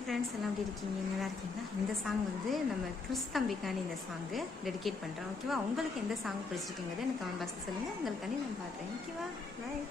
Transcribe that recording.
Friends எல்லாம் எப்படி இருக்கீங்க? நல்லா இருக்கீங்களா? இந்த சாங் வந்து நம்ம கிறிஸ் தம்பிக்கான இந்த சாங்கு டெடிகேட் பண்ணுறோம். ஓகேவா? உங்களுக்கு எந்த சாங் பிடிச்சிருக்குங்கிறது எனக்கு கமெண்ட் பாக்ஸில் சொல்லுங்கள். உங்களுக்காண்டி நான் பார்க்குறேன். ஓகேவா? பாய்.